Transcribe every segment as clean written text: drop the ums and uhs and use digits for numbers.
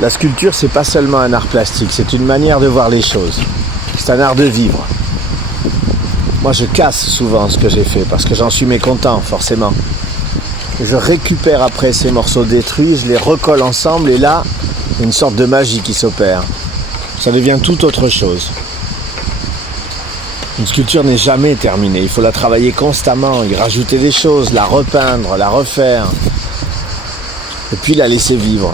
La sculpture, c'est pas seulement un art plastique, c'est une manière de voir les choses. C'est un art de vivre. Moi, je casse souvent ce que j'ai fait parce que j'en suis mécontent, forcément. Je récupère après ces morceaux détruits, je les recolle ensemble et là, il y a une sorte de magie qui s'opère. Ça devient tout autre chose. Une sculpture n'est jamais terminée, il faut la travailler constamment, y rajouter des choses, la repeindre, la refaire, et puis la laisser vivre.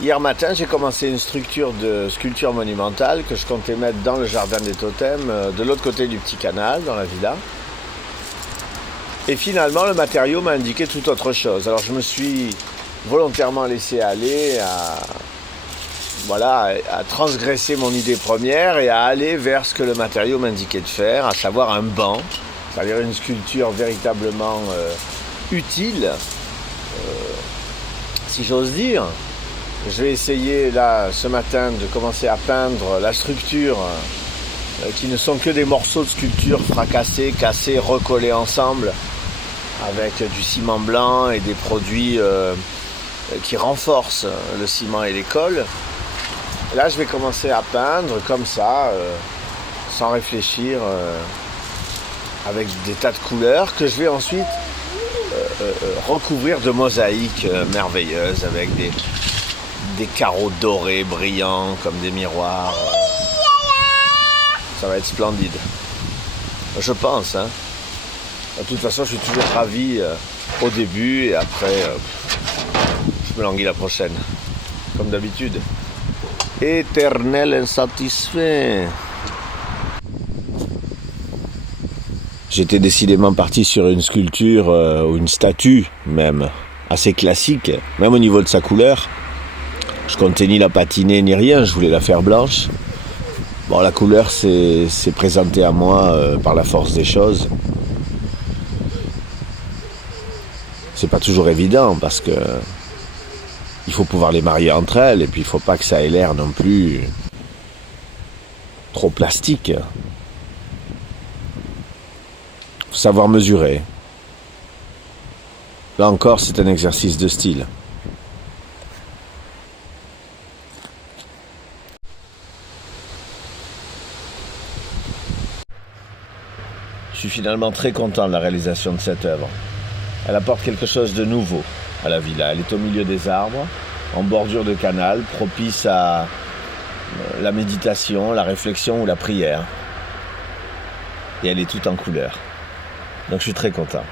Hier matin, j'ai commencé une structure de sculpture monumentale que je comptais mettre dans le jardin des totems, de l'autre côté du petit canal, dans la villa. Et finalement, le matériau m'a indiqué tout autre chose. Alors je me suis volontairement laissé aller à transgresser mon idée première et à aller vers ce que le matériau m'indiquait de faire, à savoir un banc, c'est-à-dire une sculpture véritablement utile, si j'ose dire. Je vais essayer là ce matin de commencer à peindre la structure qui ne sont que des morceaux de sculpture fracassés, cassés, recollés ensemble avec du ciment blanc et des produits qui renforcent le ciment et les colles. Là, je vais commencer à peindre comme ça, sans réfléchir, avec des tas de couleurs que je vais ensuite recouvrir de mosaïques merveilleuses avec des carreaux dorés, brillants, comme des miroirs. Ça va être splendide. Je pense, hein. De toute façon, je suis toujours ravi au début et après, je me languis la prochaine. Comme d'habitude. Éternel insatisfait. J'étais décidément parti sur une sculpture ou une statue même, assez classique, même au niveau de sa couleur. Je comptais ni la patiner ni rien, je voulais la faire blanche. Bon, la couleur s'est présentée à moi par la force des choses. C'est pas toujours évident parce que il faut pouvoir les marier entre elles et puis il faut pas que ça ait l'air non plus trop plastique. Faut savoir mesurer. Là encore, c'est un exercice de style. Je suis finalement très content de la réalisation de cette œuvre. Elle apporte quelque chose de nouveau à la villa. Elle est au milieu des arbres, en bordure de canal, propice à la méditation, la réflexion ou la prière. Et elle est toute en couleurs. Donc je suis très content.